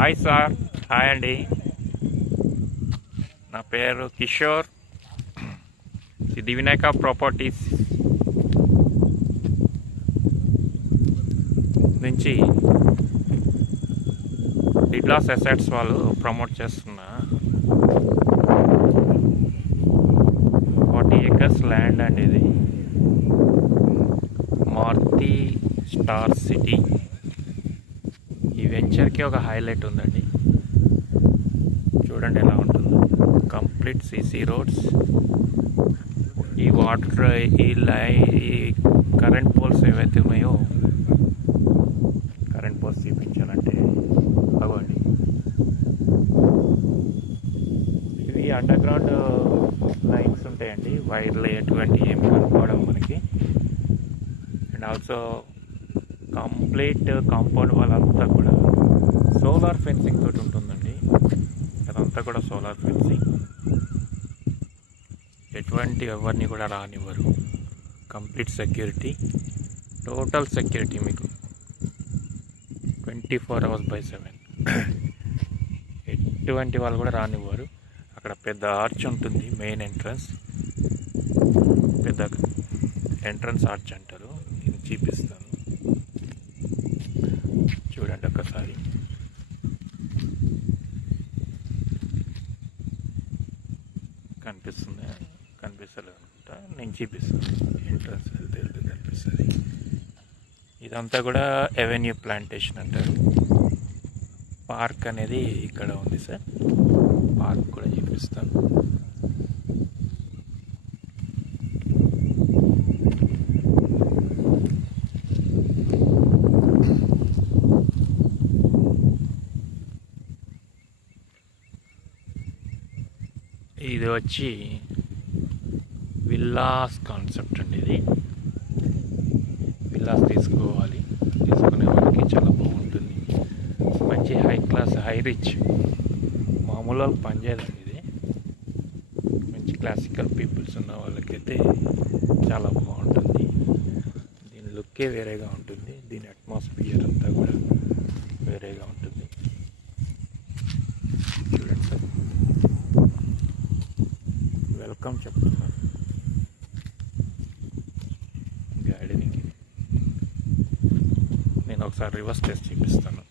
Hi sir. Hi అండి. నా పేరు కిషోర్. సిద్ధి వినాయక ప్రాపర్టీస్ నుంచి డిడ్లాస్ అసెట్స్ వాళ్ళు ప్రమోట్ చేస్తున్న 40 acres ల్యాండ్ అండి. ఇది మారుతి స్టార్ సిటీ. ఈ వెంచర్కి ఒక హైలైట్ ఉందండి. చూడండి ఎలా ఉంటుందో. కంప్లీట్ సీసీ రోడ్స్, ఈ వాటర్, ఈ కరెంట్ పోల్స్ ఏవైతే ఉన్నాయో, కరెంట్ పోల్స్ చూపించాలంటే అవ్వండి. ఇవి అండర్ గ్రౌండ్ లైన్స్ ఉంటాయండి. వైర్లు ఎటువంటి ఏమి కనుక్కోవడం మనకి. అండ్ ఆల్సో కంప్లీట్ కాంపౌండ్ వాళ్ళంతా కూడా సోలార్ ఫెన్సింగ్ తోటి ఉంటుందండి. అదంతా కూడా సోలార్ ఫెన్సింగ్. ఎటువంటి ఎవరిని కూడా రానివ్వరు. కంప్లీట్ సెక్యూరిటీ, టోటల్ సెక్యూరిటీ మీకు 24 hours by 7. ఎటువంటి వాళ్ళు కూడా రానివ్వరు. అక్కడ పెద్ద ఆర్చ్ ఉంటుంది, మెయిన్ ఎంట్రన్స్. పెద్ద ఎంట్రన్స్ ఆర్చ్ అంటారు. నేను చూపిస్తాను, చూడండి ఒక్కసారి. కనిపిస్తుంది, కనిపిస్తలేదు అనుకుంటా. నేను చూపిస్తాను. ఎంట్రన్స్ వెళ్తే కనిపిస్తుంది. ఇదంతా కూడా ఎవెన్యూ ప్లాంటేషన్ అంటారు. పార్క్ అనేది ఇక్కడ ఉంది సార్. పార్క్ కూడా చూపిస్తాను. ఇది వచ్చి విల్లాస్ కాన్సెప్ట్ అండి. ఇది విల్లాస్ తీసుకునే వాళ్ళకి చాలా బాగుంటుంది. మంచి హై క్లాస్, హై రిచ్, మామూలు వాళ్ళకి పనిచేయదండి. ఇది మంచి క్లాసికల్ పీపుల్స్ ఉన్న వాళ్ళకైతే చాలా బాగుంటుంది. దీని లుక్కే వేరేగా ఉంటుంది. దీని అట్మాస్ఫియర్ అంతా కూడా వేరేగా ఉంటుంది. చూడండి సార్, వెల్కమ్ చెప్తున్నాను గార్డెనింగ్కి. నేను ఒకసారి రివర్స్ టెస్ట్ చూపిస్తాను.